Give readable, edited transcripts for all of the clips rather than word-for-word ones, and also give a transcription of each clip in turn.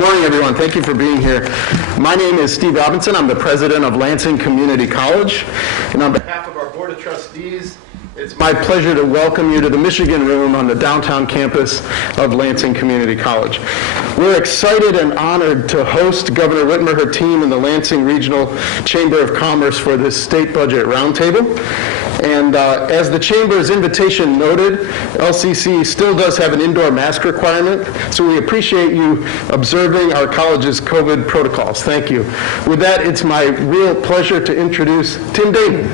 morning, everyone. Thank you for being here. My name is Steve Robinson. I'm the president of Lansing Community College. And on behalf of our Board of Trustees, it's my pleasure to welcome you to the Michigan Room on the downtown campus of Lansing Community College. We're excited and honored to host Governor Whitmer, her team, and the Lansing Regional Chamber of Commerce for this state budget roundtable. And as the Chamber's invitation noted, LCC still does have an indoor mask requirement, so we appreciate you observing our college's COVID protocols. Thank you. With that, it's my real pleasure to introduce Tim Dayton.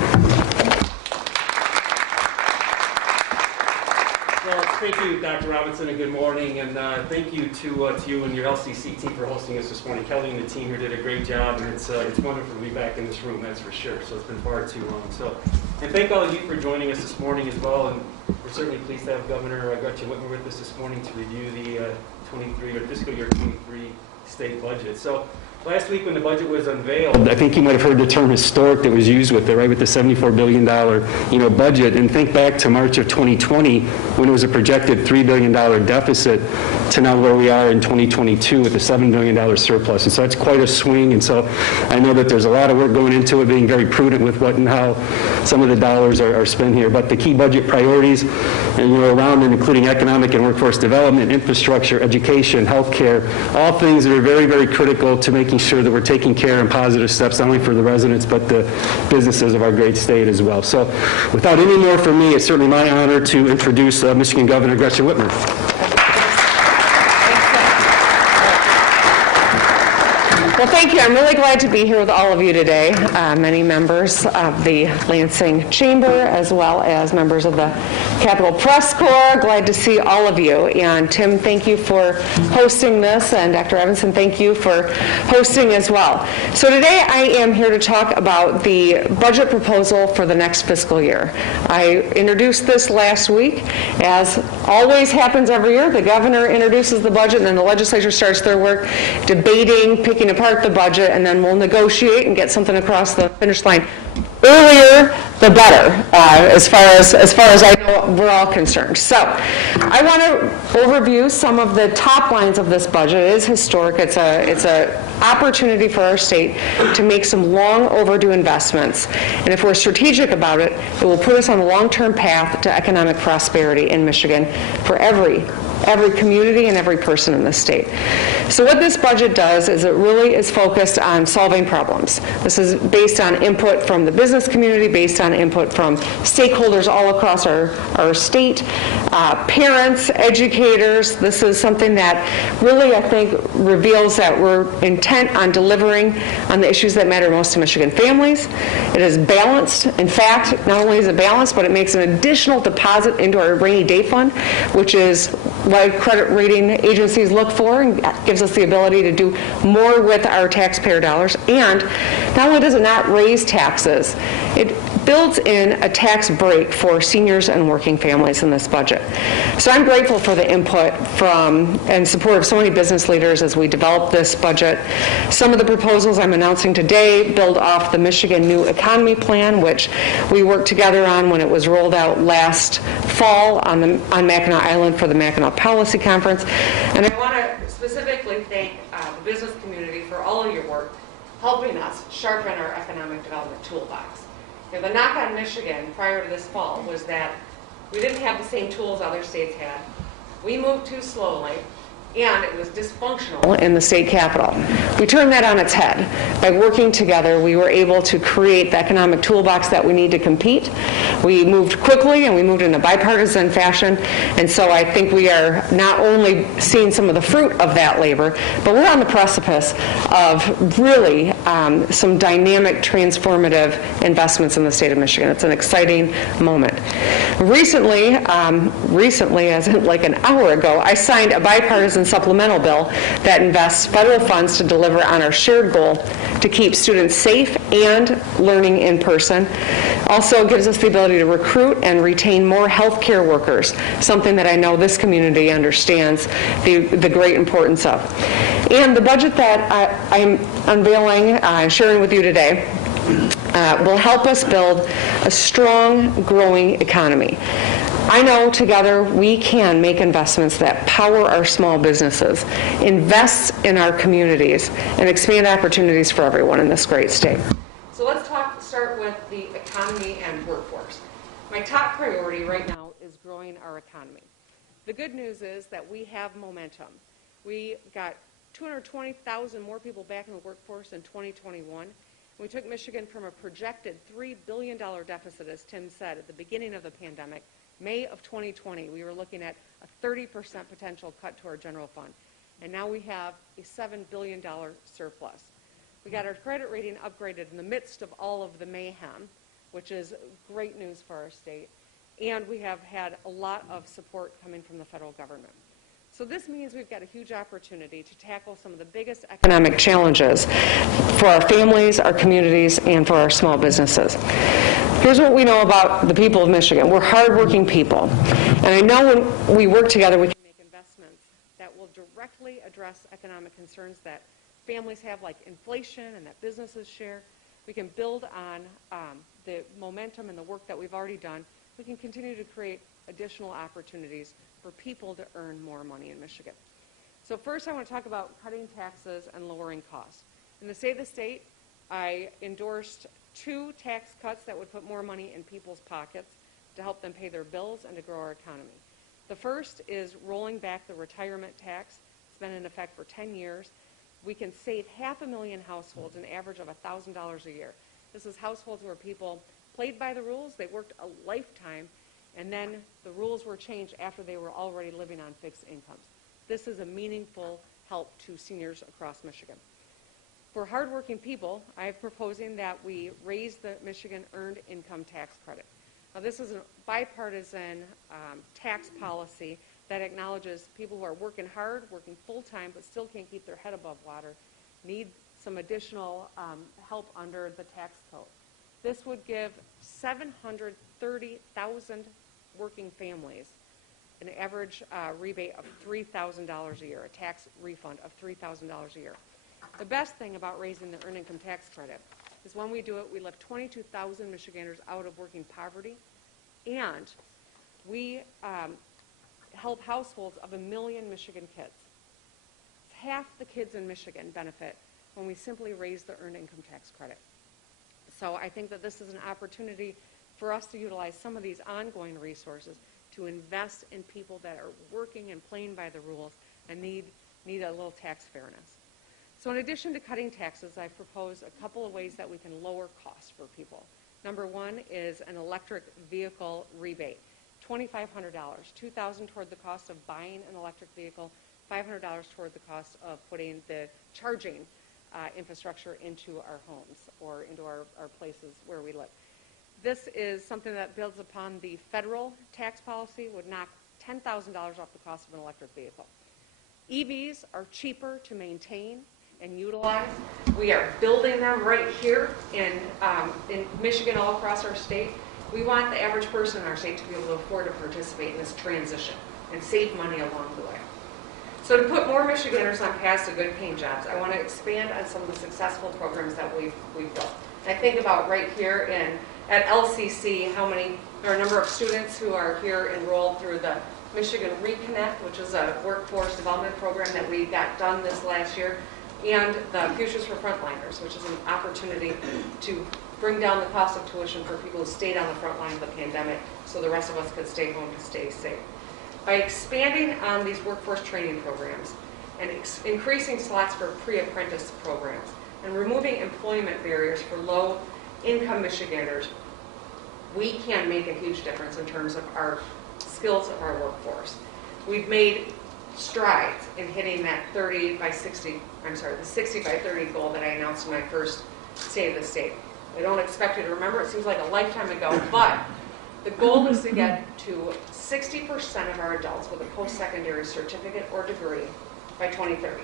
Thank you, Dr. Robinson, and good morning. And thank you to you and your LCC team for hosting us this morning. Kelly and the team here did a great job, and it's wonderful to be back in this room, that's for sure. So it's been far too long. And thank all of you for joining us this morning as well. And we're certainly pleased to have Governor Gretchen Whitmer with us this morning to review the fiscal year 23 state budget. So last week when the budget was unveiled, I think you might have heard the term historic that was used with it, right, with the $74 billion budget. And think back to March of 2020 when it was a projected $3 billion deficit to now where we are in 2022 with a $7 billion surplus. And so that's quite a swing. And so I know that there's a lot of work going into it, being very prudent with what and how some of the dollars are spent here. But the key budget priorities and around and including economic and workforce development, infrastructure, education, healthcare, all things that are very, very critical to making sure that we're taking care and positive steps not only for the residents but the businesses of our great state as well. So without any more from me, it's certainly my honor to introduce Michigan Governor Gretchen Whitmer. Well, thank you. I'm really glad to be here with all of you today, many members of the Lansing Chamber as well as members of the Capitol Press Corps. Glad to see all of you. And Tim, thank you for hosting this, and Dr. Robinson, thank you for hosting as well. So today I am here to talk about the budget proposal for the next fiscal year. I introduced this last week. As always happens every year, the governor introduces the budget and then the legislature starts their work debating, picking apart the budget, and then we'll negotiate and get something across the finish line. Earlier, the better, as far as I know, we're all concerned. So I want to overview some of the top lines of this budget. It is historic. It's a opportunity for our state to make some long overdue investments. And if we're strategic about it, it will put us on a long-term path to economic prosperity in Michigan for every community and every person in the state. So what this budget does is it really is focused on solving problems. This is based on input from the business community, based on input from stakeholders all across our state, parents, educators. This is something that really, I think, reveals that we're intent on delivering on the issues that matter most to Michigan families. It is balanced. In fact, not only is it balanced, but it makes an additional deposit into our rainy day fund, which is what credit rating agencies look for, and gives us the ability to do more with our taxpayer dollars. And not only does it not raise taxes, it builds in a tax break for seniors and working families in this budget. So I'm grateful for the input from and support of so many business leaders as we develop this budget. Some of the proposals I'm announcing today build off the Michigan New Economy Plan, which we worked together on when it was rolled out last fall on Mackinac Island for the Mackinac Policy Conference. And I want to specifically thank the business community for all of your work helping us sharpen our economic development toolbox. The knock on Michigan prior to this fall was that we didn't have the same tools other states had. We moved too slowly, and it was dysfunctional in the state capital. We turned that on its head. By working together, we were able to create the economic toolbox that we need to compete. We moved quickly, and we moved in a bipartisan fashion, and so I think we are not only seeing some of the fruit of that labor, but we're on the precipice of really some dynamic, transformative investments in the state of Michigan. It's an exciting moment. Recently, as in like an hour ago, I signed a bipartisan supplemental bill that invests federal funds to deliver on our shared goal to keep students safe and learning in person. Also gives us the ability to recruit and retain more healthcare workers, something that I know this community understands the great importance of. And the budget that I'm unveiling and sharing with you today will help us build a strong, growing economy. I know together we can make investments that power our small businesses, invest in our communities, and expand opportunities for everyone in this great state. So let's start with the economy and workforce. My top priority right now is growing our economy. The good news is that we have momentum. We got 220,000 more people back in the workforce in 2021. We took Michigan from a projected $3 billion deficit, as Tim said, at the beginning of the pandemic. May of 2020, we were looking at a 30% potential cut to our general fund. And now we have a $7 billion surplus. We got our credit rating upgraded in the midst of all of the mayhem, which is great news for our state. And we have had a lot of support coming from the federal government. So this means we've got a huge opportunity to tackle some of the biggest economic challenges for our families, our communities, and for our small businesses. Here's what we know about the people of Michigan. We're hardworking people. And I know when we work together, we can make investments that will directly address economic concerns that families have, like inflation, and that businesses share. We can build on the momentum and the work that we've already done. We can continue to create additional opportunities for people to earn more money in Michigan. So first I want to talk about cutting taxes and lowering costs. In the Save the State, I endorsed 2 tax cuts that would put more money in people's pockets to help them pay their bills and to grow our economy. The first is rolling back the retirement tax. It's been in effect for 10 years. We can save 500,000 households an average of $1,000 a year. This is households where people played by the rules, they worked a lifetime, and then the rules were changed after they were already living on fixed incomes. This is a meaningful help to seniors across Michigan. For hardworking people, I'm proposing that we raise the Michigan Earned Income Tax Credit. Now, this is a bipartisan tax policy that acknowledges people who are working hard, working full-time, but still can't keep their head above water, need some additional help under the tax code. This would give 730,000 working families an average rebate of $3,000 a year, a tax refund of $3,000 a year. The best thing about raising the Earned Income Tax Credit is when we do it, we lift 22,000 Michiganders out of working poverty, and we help households of 1 million Michigan kids. Half the kids in Michigan benefit when we simply raise the Earned Income Tax Credit. So I think that this is an opportunity for us to utilize some of these ongoing resources to invest in people that are working and playing by the rules and need a little tax fairness. So in addition to cutting taxes, I propose a couple of ways that we can lower costs for people. Number one is an electric vehicle rebate, $2,500, $2,000 toward the cost of buying an electric vehicle, $500 toward the cost of putting the charging infrastructure into our homes or into our places where we live. This is something that builds upon the federal tax policy, would knock $10,000 off the cost of an electric vehicle. EVs are cheaper to maintain and utilize. We are building them right here in Michigan, all across our state. We want the average person in our state to be able to afford to participate in this transition and save money along the way. So to put more Michiganders on paths to good paying jobs, I want to expand on some of the successful programs that we've built. I think about right here at LCC, there are a number of students who are here enrolled through the Michigan Reconnect, which is a workforce development program that we got done this last year, and the Futures for Frontliners, which is an opportunity to bring down the cost of tuition for people who stayed on the front line of the pandemic so the rest of us could stay home to stay safe. By expanding on these workforce training programs and increasing slots for pre-apprentice programs and removing employment barriers for low-income Michiganders, we can make a huge difference in terms of our skills of our workforce. We've made strides in hitting that the 60 by 30 goal that I announced in my first State of the State. I don't expect you to remember, it seems like a lifetime ago, but the goal is to get to 60% of our adults with a post-secondary certificate or degree by 2030.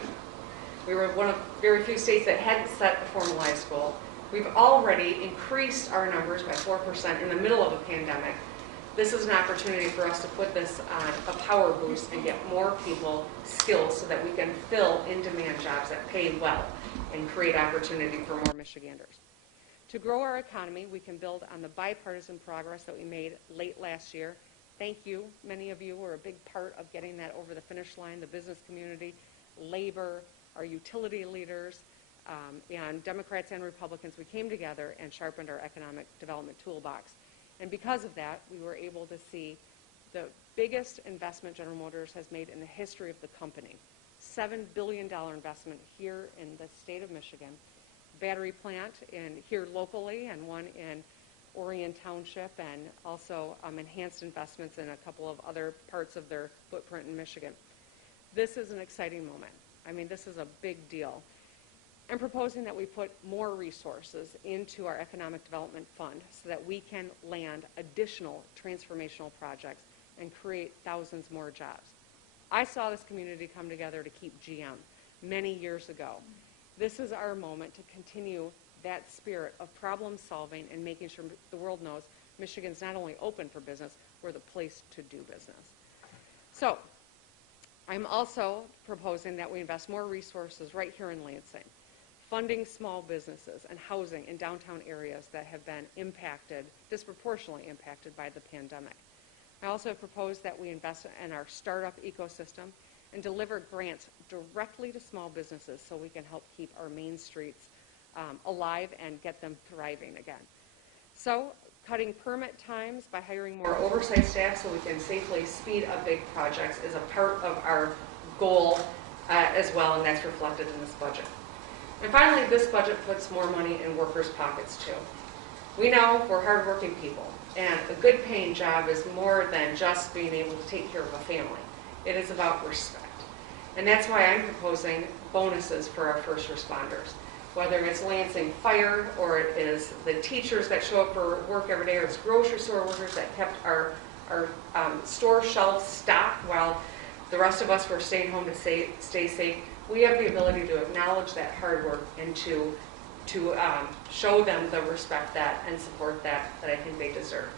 We were one of very few states that hadn't set a formalized goal. We've already increased our numbers by 4% in the middle of a pandemic. This is an opportunity for us to put this on a power boost and get more people skills so that we can fill in-demand jobs that pay well and create opportunity for more Michiganders. To grow our economy, we can build on the bipartisan progress that we made late last year Thank you. Many of you were a big part of getting that over the finish line, the business community, labor, our utility leaders, and Democrats and Republicans. We came together and sharpened our economic development toolbox. And because of that, we were able to see the biggest investment General Motors has made in the history of the company. $7 billion investment here in the state of Michigan. Battery plant here locally, and one in Orion Township, and also enhanced investments in a couple of other parts of their footprint in Michigan. This is an exciting moment. I mean, this is a big deal. I'm proposing that we put more resources into our Economic Development Fund so that we can land additional transformational projects and create thousands more jobs. I saw this community come together to keep GM many years ago. This is our moment to continue that spirit of problem solving and making sure the world knows Michigan's not only open for business, we're the place to do business. So I'm also proposing that we invest more resources right here in Lansing, funding small businesses and housing in downtown areas that have been disproportionately impacted by the pandemic. I also have proposed that we invest in our startup ecosystem and deliver grants directly to small businesses so we can help keep our main streets alive and get them thriving again. So cutting permit times by hiring more oversight staff so we can safely speed up big projects is a part of our goal as well, and that's reflected in this budget. And finally, this budget puts more money in workers' pockets too. We know we're hardworking people, and a good paying job is more than just being able to take care of a family. It is about respect. And that's why I'm proposing bonuses for our first responders. Whether it's Lansing Fire, or it is the teachers that show up for work every day, or it's grocery store workers that kept our store shelves stocked while the rest of us were staying home to stay safe. We have the ability to acknowledge that hard work and to show them the respect and support that I think they deserve.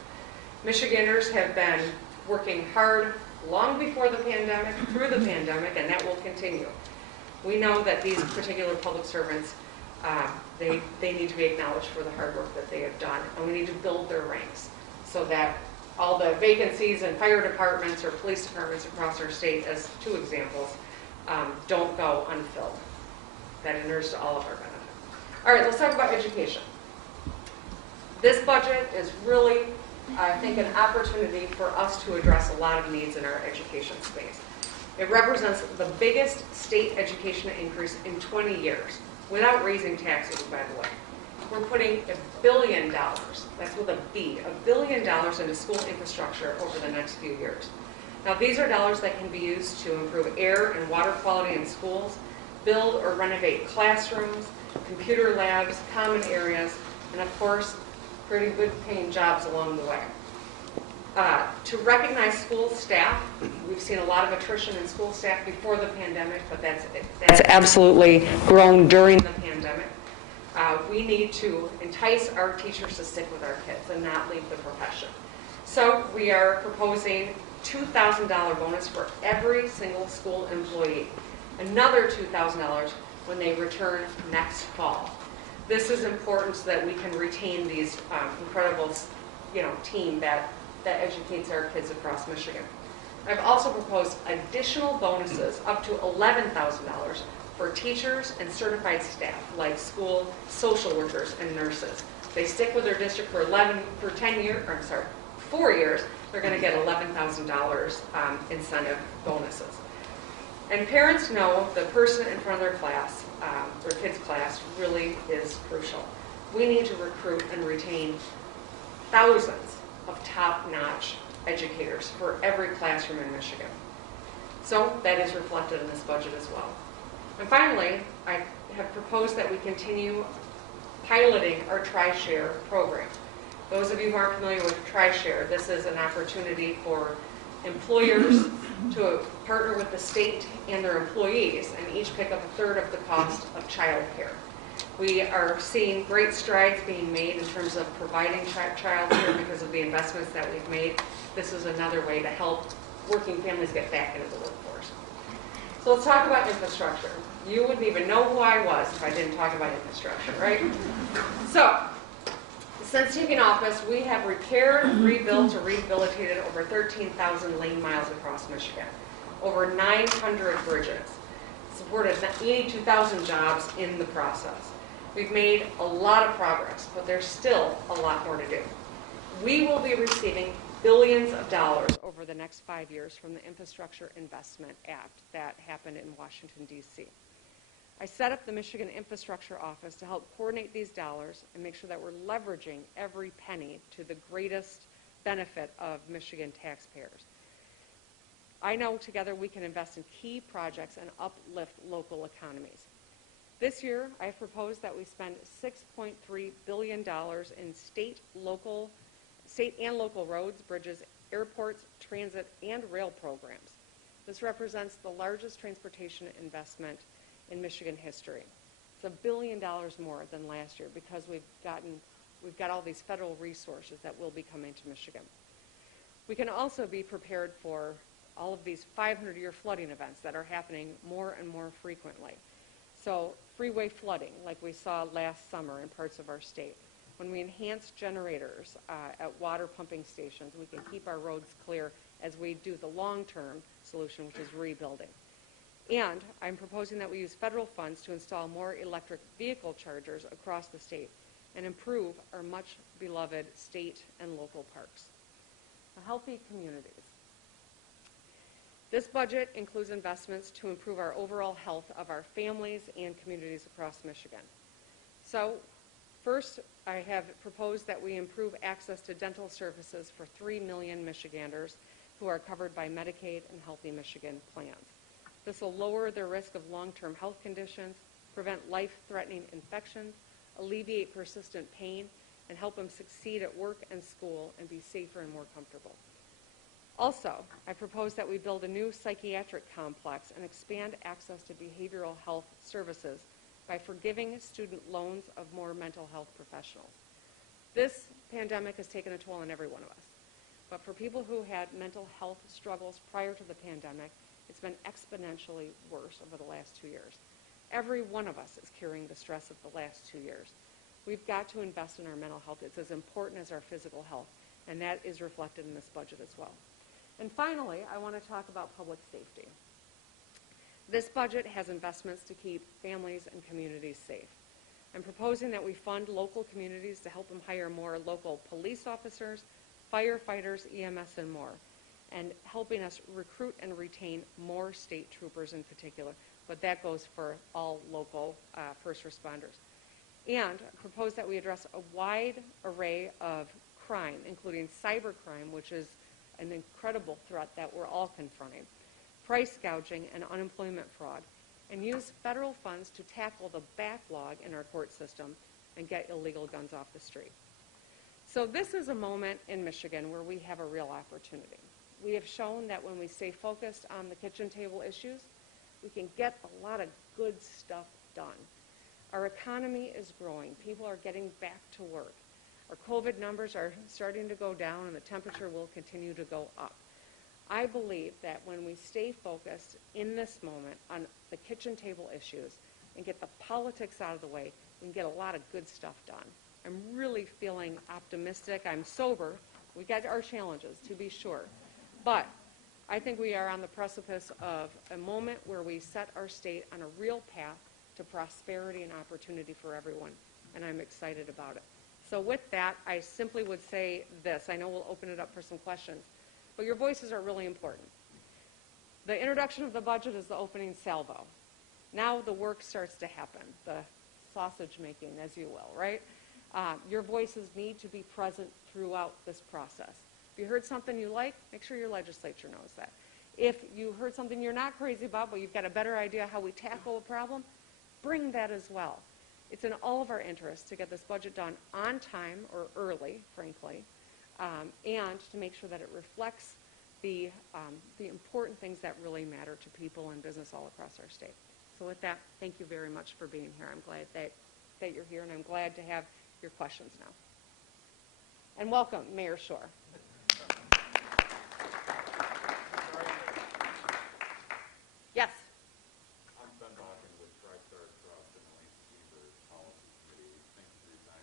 Michiganders have been working hard long before the pandemic, through the pandemic, and that will continue. We know that these particular public servants, they need to be acknowledged for the hard work that they have done, and we need to build their ranks so that all the vacancies in fire departments or police departments across our state, as two examples, don't go unfilled. That inures to all of our benefit. All right, let's talk about education. This budget is really, I think, an opportunity for us to address a lot of needs in our education space. It represents the biggest state education increase in 20 years, without raising taxes, by the way. We're putting $1 billion, that's with a B, $1 billion into school infrastructure over the next few years. Now, these are dollars that can be used to improve air and water quality in schools, build or renovate classrooms, computer labs, common areas, and of course, creating good paying jobs along the way. To recognize school staff, we've seen a lot of attrition in school staff before the pandemic, but that's absolutely grown during the pandemic. We need to entice our teachers to stick with our kids and not leave the profession. So we are proposing $2,000 bonus for every single school employee, another $2,000 when they return next fall. This is important so that we can retain these incredible, team that educates our kids across Michigan. I've also proposed additional bonuses up to $11,000 for teachers and certified staff, like school social workers and nurses. They stick with their district for 4 years, they're going to get $11,000 incentive bonuses. And parents know the person in front of their class, their kids' class, really is crucial. We need to recruit and retain thousands of top-notch educators for every classroom in Michigan. So that is reflected in this budget as well. And finally, I have proposed that we continue piloting our TriShare program. Those of you who aren't familiar with TriShare, this is an opportunity for employers to partner with the state and their employees and each pick up a third of the cost of child care. We are seeing great strides being made in terms of providing child care because of the investments that we've made. This is another way to help working families get back into the workforce. So let's talk about infrastructure. You wouldn't even know who I was if I didn't talk about infrastructure, right? So, the Since taking office, we have repaired, rebuilt, or rehabilitated over 13,000 lane miles across Michigan, over 900 bridges, supported 82,000 jobs in the process. We've made a lot of progress, but there's still a lot more to do. We will be receiving billions of dollars over the next 5 years from the Infrastructure Investment Act that happened in Washington, D.C. I set up the Michigan Infrastructure Office to help coordinate these dollars and make sure that we're leveraging every penny to the greatest benefit of Michigan taxpayers. I know together we can invest in key projects and uplift local economies. This year, I have proposed that we spend $6.3 billion in state and local roads, bridges, airports, transit, and rail programs. This represents the largest transportation investment in Michigan history. It's $1 billion more than last year because we've got all these federal resources that will be coming to Michigan. We can also be prepared for all of these 500-year flooding events that are happening more and more frequently. So freeway flooding, like we saw last summer in parts of our state. When we enhance generators at water pumping stations, we can keep our roads clear as we do the long-term solution, which is rebuilding. And I'm proposing that we use federal funds to install more electric vehicle chargers across the state and improve our much beloved state and local parks. Healthy communities. This budget includes investments to improve our overall health of our families and communities across Michigan. So, first, I have proposed that we improve access to dental services for 3 million Michiganders who are covered by Medicaid and Healthy Michigan plans. This will lower their risk of long-term health conditions, prevent life-threatening infections, alleviate persistent pain, and help them succeed at work and school and be safer and more comfortable. Also, I propose that we build a new psychiatric complex and expand access to behavioral health services by forgiving student loans of more mental health professionals. This pandemic has taken a toll on every one of us. But for people who had mental health struggles prior to the pandemic, it's been exponentially worse over the last 2 years. Every one of us is carrying the stress of the last 2 years. We've got to invest in our mental health. It's as important as our physical health, and that is reflected in this budget as well. And finally, I want to talk about public safety. This budget has investments to keep families and communities safe. I'm proposing that we fund local communities to help them hire more local police officers, firefighters, EMS, and more, and helping us recruit and retain more state troopers in particular, but that goes for all local first responders. And propose that we address a wide array of crime, including cybercrime, which is an incredible threat that we're all confronting, price gouging and unemployment fraud, and use federal funds to tackle the backlog in our court system and get illegal guns off the street. So this is a moment in Michigan where we have a real opportunity. We have shown that when we stay focused on the kitchen table issues, we can get a lot of good stuff done. Our economy is growing. People are getting back to work. Our COVID numbers are starting to go down, and the temperature will continue to go up. I believe that when we stay focused in this moment on the kitchen table issues and get the politics out of the way, we can get a lot of good stuff done. I'm really feeling optimistic. I'm sober. We got our challenges, to be sure. But I think we are on the precipice of a moment where we set our state on a real path to prosperity and opportunity for everyone, and I'm excited about it. So with that, I simply would say this. I know we'll open it up for some questions, but your voices are really important. The introduction of the budget is the opening salvo. Now the work starts to happen, the sausage making, as you will, right? Your voices need to be present throughout this process. If you heard something you like, make sure your legislature knows that. If you heard something you're not crazy about, but you've got a better idea how we tackle a problem, bring that as well. It's in all of our interests to get this budget done on time or early, frankly, and to make sure that it reflects the important things that really matter to people and business all across our state. So with that, thank you very much for being here. I'm glad that you're here, and I'm glad to have your questions now. And welcome, Mayor Shore. Yes. I'm Ben Balkin with TriStar Trust and the Lansing Chamber Policy Committee. Thank you for your time,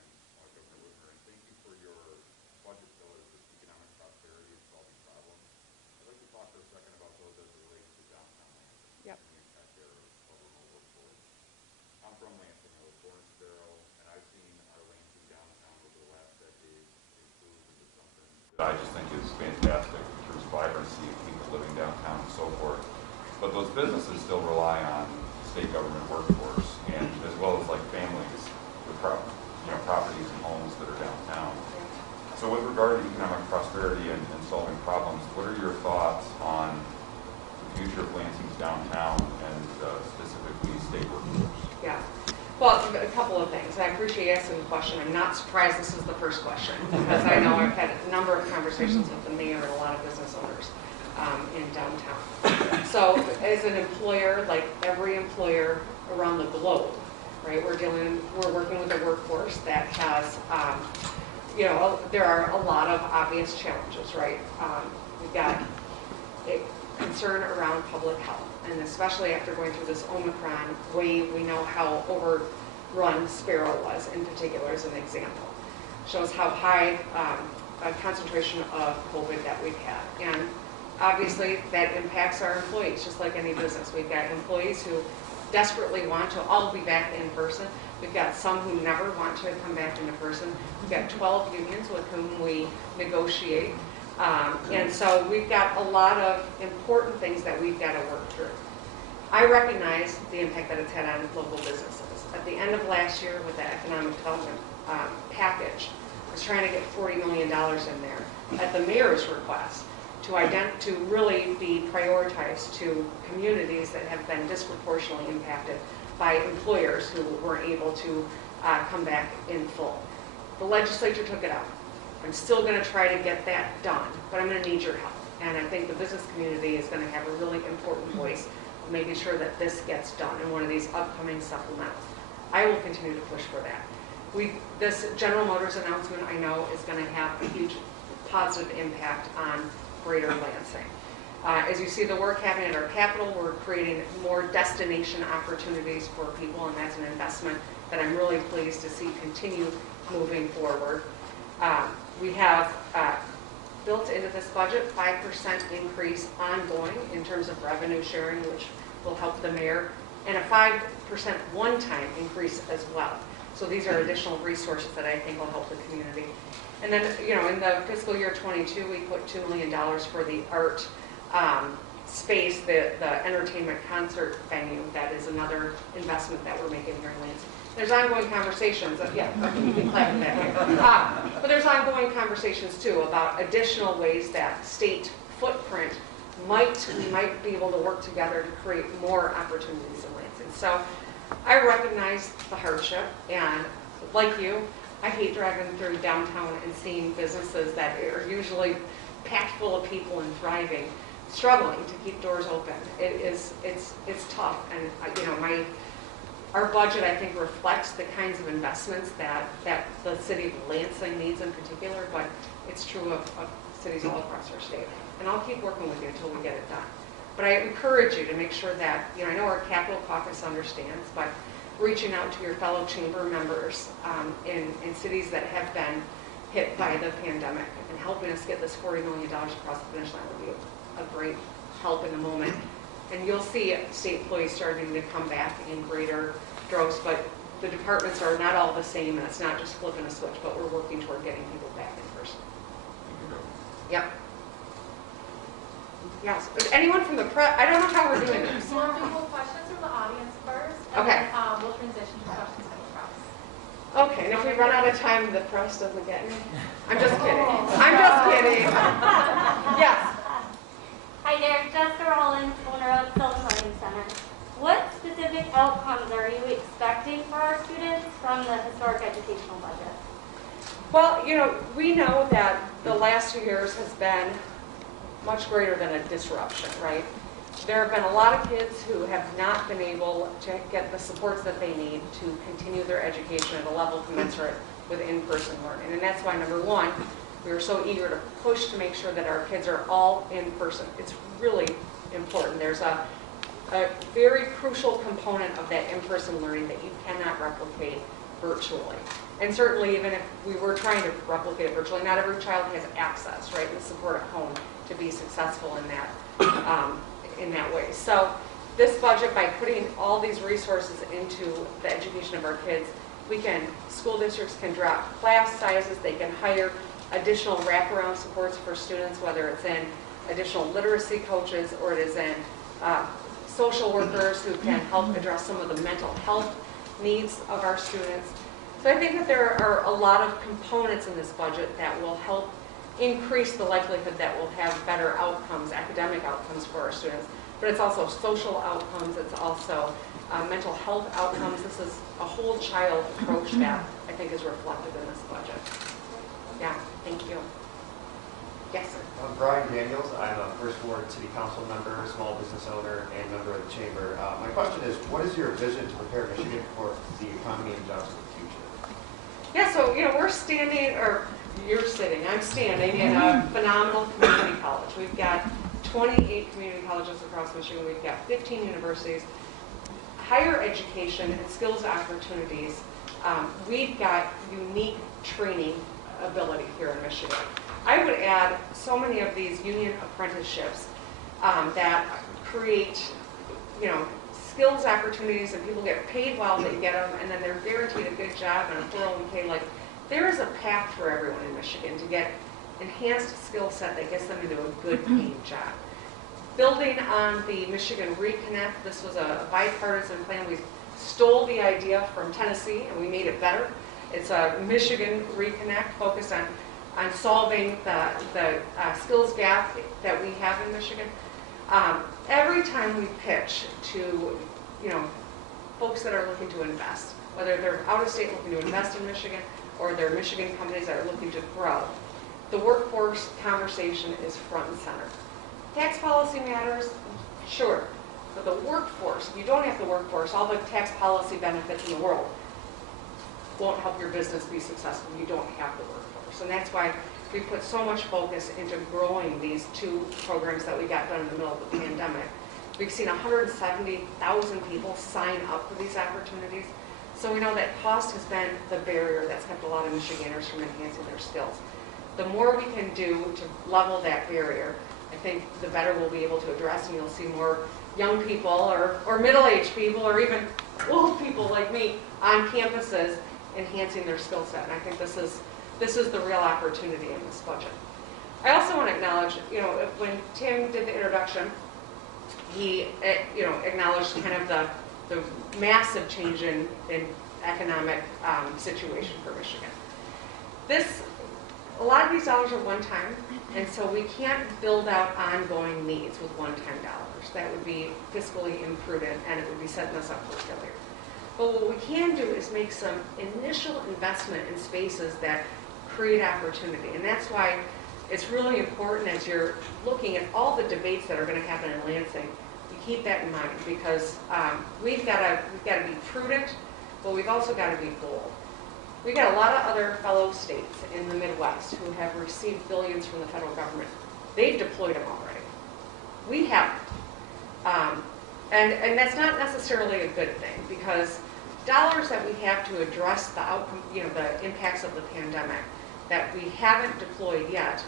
Governor Whitmer, and thank you for I just think is fantastic. There's vibrancy of people living downtown and so forth. But those businesses still rely on state government workforce, and as well as like families with properties and homes that are downtown. So with regard to economic prosperity and solving problems, what are your thoughts on the future of Lansing's downtown and specifically state workforce? Yeah. Well, a couple of things. I appreciate you asking the question. I'm not surprised this is the first question because I know I've had a number of conversations with the mayor and a lot of business owners in downtown. So as an employer, like every employer around the globe, right, we're working with a workforce that has, there are a lot of obvious challenges, right? We've got a concern around public health. And especially after going through this Omicron wave, we know how overrun Sparrow was, in particular, as an example. Shows how high a concentration of COVID that we've had. And obviously, that impacts our employees, just like any business. We've got employees who desperately want to all be back in person. We've got some who never want to come back into person. We've got 12 unions with whom we negotiate. And so we've got a lot of important things that we've got to work through. I recognize the impact that it's had on local businesses. At the end of last year with the economic development package, I was trying to get $40 million in there at the mayor's request to really be prioritized to communities that have been disproportionately impacted by employers who weren't able to come back in full. The legislature took it out. I'm still going to try to get that done, but I'm going to need your help. And I think the business community is going to have a really important voice of making sure that this gets done in one of these upcoming supplementals. I will continue to push for that. This General Motors announcement, I know, is going to have a huge positive impact on Greater Lansing. As you see the work happening at our Capitol, we're creating more destination opportunities for people, and that's an investment that I'm really pleased to see continue moving forward. We have built into this budget 5% increase ongoing in terms of revenue sharing, which will help the mayor, and a 5% one-time increase as well. So these are additional resources that I think will help the community. And then, in the fiscal year 22, we put $2 million for the art space, the entertainment concert venue. That is another investment that we're making here in Lansing. There's ongoing conversations, you can clap that here. But there's ongoing conversations too about additional ways that state footprint we might be able to work together to create more opportunities in Lansing. So I recognize the hardship, and like you, I hate driving through downtown and seeing businesses that are usually packed full of people and thriving, struggling to keep doors open. It's tough, and our budget, I think, reflects the kinds of investments that the city of Lansing needs in particular, but it's true of cities all across our state. And I'll keep working with you until we get it done. But I encourage you to make sure that, I know our Capitol Caucus understands, but reaching out to your fellow chamber members in cities that have been hit by the pandemic and helping us get this $40 million across the finish line would be a great help in the moment. And you'll see state employees starting to come back in greater droves, but the departments are not all the same, and it's not just flipping a switch, but we're working toward getting people back in person. Yep. Yes. Anyone from the press? I don't know how we're doing this. We'll do questions from the audience first, and Okay. then we'll transition to questions from the press. Okay, and if we run out of time, the press doesn't get me. I'm just kidding. I'm just kidding. Yes. Hi there, Jessica Rollins, owner of Silver Learning Center. What specific outcomes are you expecting for our students from the historic educational budget? Well, we know that the last 2 years has been much greater than a disruption, right? There have been a lot of kids who have not been able to get the supports that they need to continue their education at a level commensurate with in-person learning. And that's why, number one, we are so eager to push to make sure that our kids are all in person. It's really important. There's a very crucial component of that in-person learning that you cannot replicate virtually. And certainly, even if we were trying to replicate it virtually, not every child has access, right, and the support at home to be successful in that way. So this budget, by putting all these resources into the education of our kids, school districts can drop class sizes, they can hire additional wraparound supports for students, whether it's in additional literacy coaches or it is in social workers who can help address some of the mental health needs of our students. So I think that there are a lot of components in this budget that will help increase the likelihood that we'll have better outcomes, academic outcomes for our students. But it's also social outcomes, it's also mental health outcomes. This is a whole child approach that I think is reflected in this budget. Yeah, thank you. Yes, sir. I'm Brian Daniels. I'm a First Ward City Council member, small business owner, and member of the Chamber. My question is, what is your vision to prepare Michigan for the economy and jobs of the future? Yeah, so, we're standing, or you're sitting, I'm standing in a phenomenal community college. We've got 28 community colleges across Michigan. We've got 15 universities. Higher education and skills opportunities. We've got unique training ability here in Michigan. I would add so many of these union apprenticeships that create, skills opportunities, and people get paid while they get them, and then they're guaranteed a good job and a 401k. Like, there is a path for everyone in Michigan to get enhanced skill set that gets them into a good paying job. Building on the Michigan Reconnect, this was a bipartisan plan. We stole the idea from Tennessee and we made it better. It's a Michigan Reconnect focused on solving the skills gap that we have in Michigan. Every time we pitch to, folks that are looking to invest, whether they're out of state looking to invest in Michigan or they're Michigan companies that are looking to grow, the workforce conversation is front and center. Tax policy matters, sure, but the workforce, if you don't have the workforce, all the tax policy benefits in the world won't help your business be successful if you don't have the workforce. And that's why we put so much focus into growing these two programs that we got done in the middle of the pandemic. We've seen 170,000 people sign up for these opportunities. So we know that cost has been the barrier that's kept a lot of Michiganders from enhancing their skills. The more we can do to level that barrier, I think the better we'll be able to address, and you'll see more young people or middle-aged people or even old people like me on campuses enhancing their skill set. And I think this is the real opportunity in this budget. I also want to acknowledge, when Tim did the introduction, he, acknowledged kind of the massive change in economic situation for Michigan. A lot of these dollars are one-time, and so we can't build out ongoing needs with one-time dollars. That would be fiscally imprudent, and it would be setting us up for failure. But what we can do is make some initial investment in spaces that create opportunity, and that's why it's really important as you're looking at all the debates that are going to happen in Lansing, you keep that in mind, because we've got to be prudent, but we've also got to be bold. We've got a lot of other fellow states in the Midwest who have received billions from the federal government. They've deployed them already. We haven't. And that's not necessarily a good thing, because dollars that we have to address the outcome, the impacts of the pandemic that we haven't deployed yet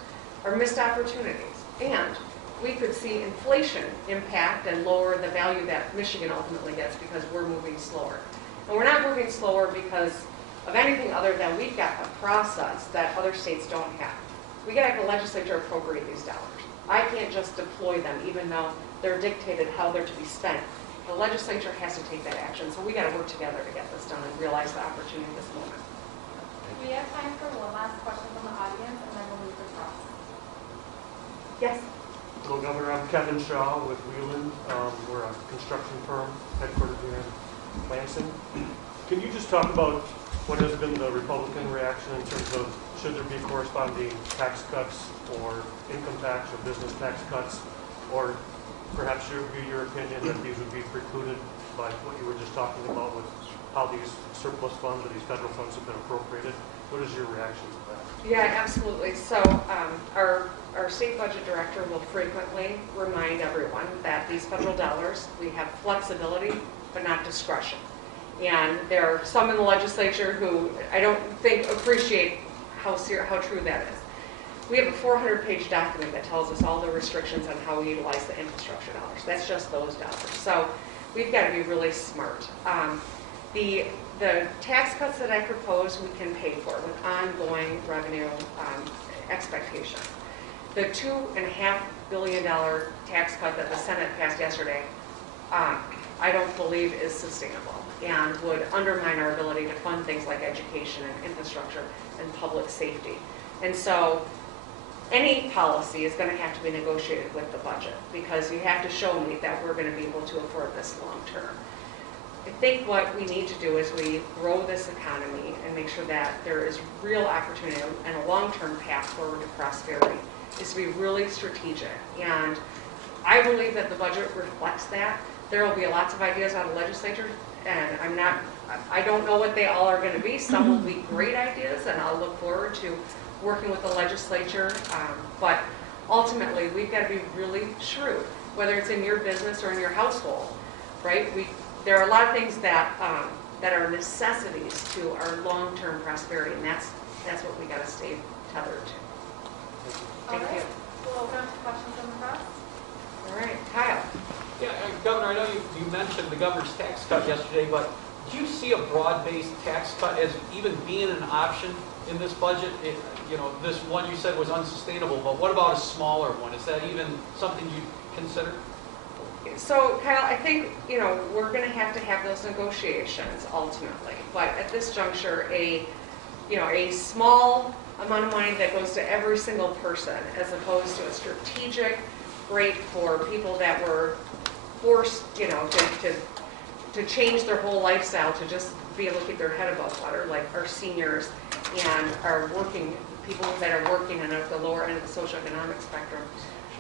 are missed opportunities. And we could see inflation impact and lower the value that Michigan ultimately gets because we're moving slower. And we're not moving slower because of anything other than we've got a process that other states don't have. We got to have the legislature appropriate these dollars. I can't just deploy them even though they're dictated how they're to be spent. The legislature has to take that action. So we got to work together to get this done and realize the opportunity this moment. We have time for one last question from the audience, and then we'll move across. Yes. Hello, Governor. I'm Kevin Shaw with Wheelan. We're a construction firm headquartered here in Lansing. Can you just talk about what has been the Republican reaction in terms of should there be corresponding tax cuts or income tax or business tax cuts, or perhaps it would be your opinion that these would be precluded by what you were just talking about with how these surplus funds or these federal funds have been appropriated? What is your reaction to that? Yeah, absolutely. So our state budget director will frequently remind everyone that these federal dollars, we have flexibility, but not discretion. And there are some in the legislature who I don't think appreciate how true that is. We have a 400-page document that tells us all the restrictions on how we utilize the infrastructure dollars. That's just those dollars. So we've got to be really smart. The tax cuts that I propose, we can pay for with ongoing revenue expectation. The $2.5 billion tax cut that the Senate passed yesterday, I don't believe is sustainable and would undermine our ability to fund things like education and infrastructure and public safety. And so any policy is going to have to be negotiated with the budget because you have to show me that we're going to be able to afford this long term. I think what we need to do is we grow this economy and make sure that there is real opportunity and a long-term path forward to prosperity is to be really strategic. And I believe that the budget reflects that. There will be lots of ideas out of the legislature, and I don't know what they all are going to be. Some will be great ideas, and I'll look forward to working with the legislature. But ultimately, we've got to be really shrewd, whether it's in your business or in your household, right? There are a lot of things that are necessities to our long-term prosperity, and that's what we got to stay tethered to. All Thank right. you. We'll open up to questions from the press. All right, Kyle. Yeah, Governor, I know you mentioned the governor's tax cut yesterday, but do you see a broad-based tax cut as even being an option in this budget? This one you said was unsustainable, but what about a smaller one? Is that even something you'd consider? So, Kyle, I think, we're going to have those negotiations ultimately. But at this juncture, a small amount of money that goes to every single person as opposed to a strategic break for people that were forced, to change their whole lifestyle to just be able to keep their head above water, like our seniors and our people that are working and at the lower end of the socioeconomic spectrum,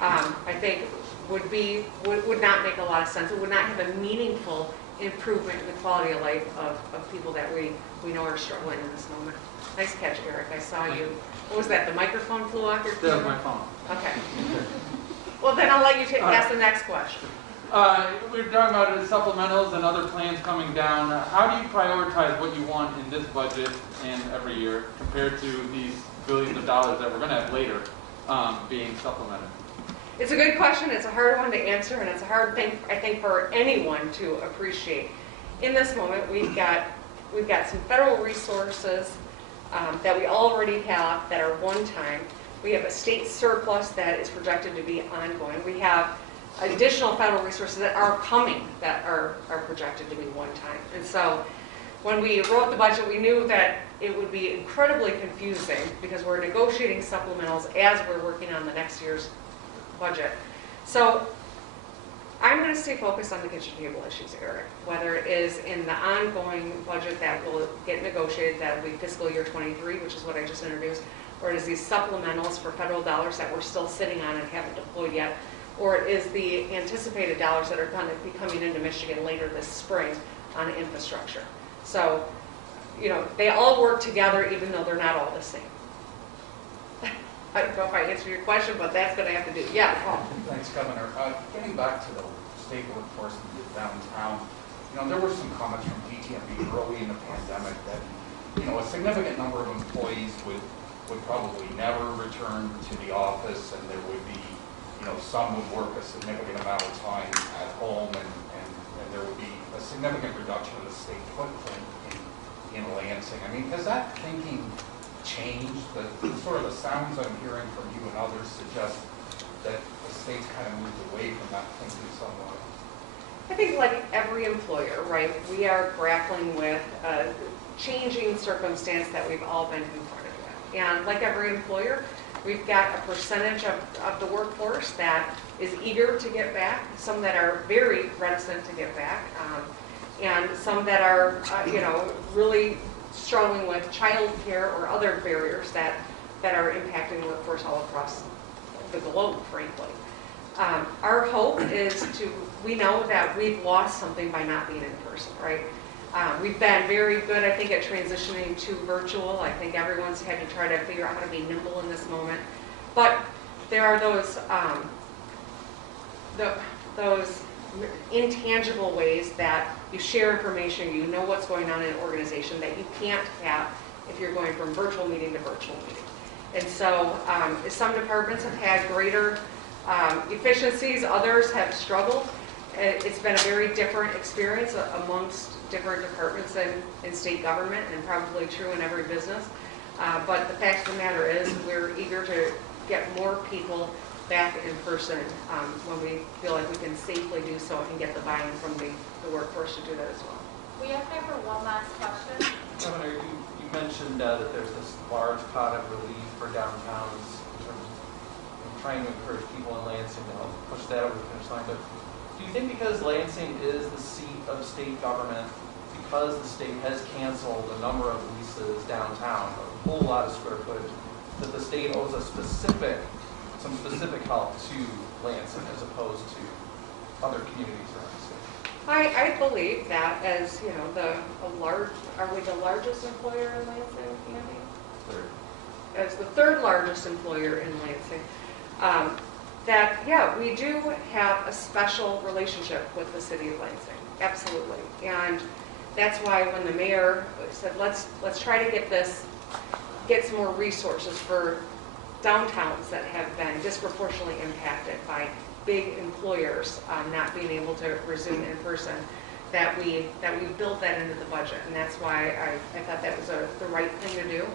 I think would not make a lot of sense. It would not have a meaningful improvement in the quality of life of people that we know are struggling in this moment. Nice catch, Eric. I saw you. What was that? The microphone flew off your That was my phone. Okay. Well, then I'll let you ask the next question. We were talking about the supplementals and other plans coming down. How do you prioritize what you want in this budget and every year compared to these billions of dollars that we're going to have later being supplemented? It's a good question. It's a hard one to answer, and it's a hard thing, I think, for anyone to appreciate. In this moment, we've got some federal resources that we already have that are one-time. We have a state surplus that is projected to be ongoing. We have additional federal resources that are coming that are projected to be one-time. And so when we wrote the budget, we knew that it would be incredibly confusing because we're negotiating supplementals as we're working on the next year's budget. So I'm going to stay focused on the kitchen table issues, Eric, whether it is in the ongoing budget that will get negotiated, that will be fiscal year 23, which is what I just introduced, or it is these supplementals for federal dollars that we're still sitting on and haven't deployed yet, or it is the anticipated dollars that are going to be coming into Michigan later this spring on infrastructure. So, they all work together even though they're not all the same. I don't know if I answered your question, but that's what I have to do. Yeah, Paul. Thanks, Governor. Getting back to the state workforce in downtown, there were some comments from DTMB early in the pandemic that, a significant number of employees would probably never return to the office, and there would be, some would work a significant amount of time at home, and there would be a significant reduction of the state footprint in Lansing. I mean, has that thinking changed? The sort of the sounds I'm hearing from you and others suggest that the state's kind of moved away from that thinking somewhat. I think like every employer, right, we are grappling with a changing circumstance that we've all been confronted with. And like every employer, we've got a percentage of the workforce that is eager to get back, some that are very reticent to get back, and some that are, really struggling with child care or other barriers that are impacting the workforce all across the globe, frankly. Our hope is we know that we've lost something by not being in person, right? We've been very good, I think, at transitioning to virtual. I think everyone's had to try to figure out how to be nimble in this moment. But there are those intangible ways that you share information, you know what's going on in an organization that you can't have if you're going from virtual meeting to virtual meeting. And so some departments have had greater efficiencies, others have struggled. It's been a very different experience amongst different departments in state government, and probably true in every business. But the fact of the matter is, we're eager to get more people back in person when we feel like we can safely do so and get the buy-in from the workforce to do that as well. We have time for one last question. Governor, you mentioned that there's this large pot of relief for downtowns in terms of trying to encourage people in Lansing to help push that over the finish line. But do you think because Lansing is the seat of state government, because the state has canceled a number of leases downtown, a whole lot of square footage, that the state owes some specific help to Lansing as opposed to other communities around the state? I believe that as, you know, are we the largest employer in Lansing, Andy? Third. As the third largest employer in Lansing, that, yeah, we do have a special relationship with the city of Lansing, absolutely. And that's why when the mayor said, let's try to get some more resources for downtowns that have been disproportionately impacted by big employers not being able to resume in person, that we built that into the budget. And that's why I thought that was the right thing to do.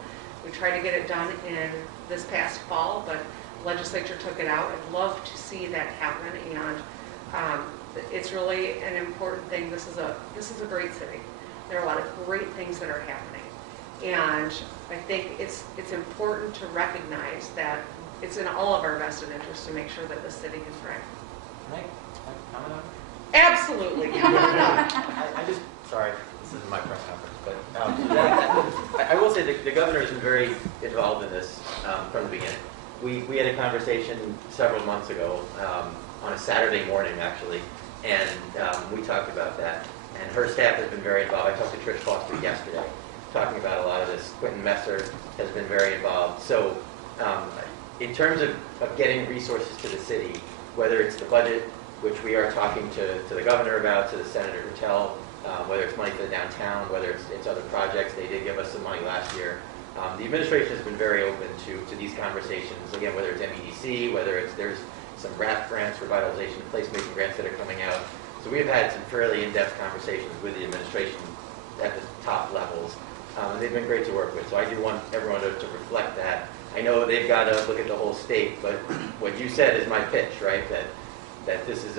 We tried to get it done in this past fall, but the legislature took it out. I'd love to see that happen, and it's really an important thing. This is a great city. There are a lot of great things that are happening, and I think it's important to recognize that it's in all of our vested interest to make sure that the city can thrive. Can I comment on it? Absolutely, come on up. Sorry, this isn't my press conference, but I will say the governor has been very involved in this from the beginning. We had a conversation several months ago on a Saturday morning, actually, and we talked about that. And her staff has been very involved. I talked to Trish Foster yesterday, talking about a lot of this. Quentin Messer has been very involved. So in terms of getting resources to the city, whether it's the budget, which we are talking to the governor about, to the Senator Hertel, whether it's money for the downtown, whether it's other projects. They did give us some money last year. The administration has been very open to these conversations. Again, whether it's MEDC, whether there's some RAP grants, revitalization, placemaking grants that are coming out. So we've had some fairly in-depth conversations with the administration at the top levels. And they've been great to work with. So I do want everyone to reflect that. I know they've got to look at the whole state, but what you said is my pitch, right? That this is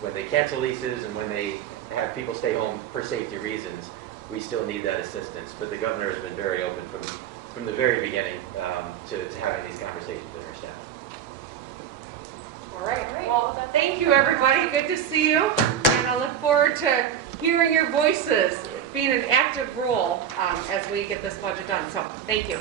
when they cancel leases and when they have people stay home for safety reasons, we still need that assistance. But the governor has been very open from the very beginning to having these conversations with her staff. All right. Well, thank you, everybody. Good to see you. And I look forward to hearing your voices, being an active role as we get this budget done. So, thank you.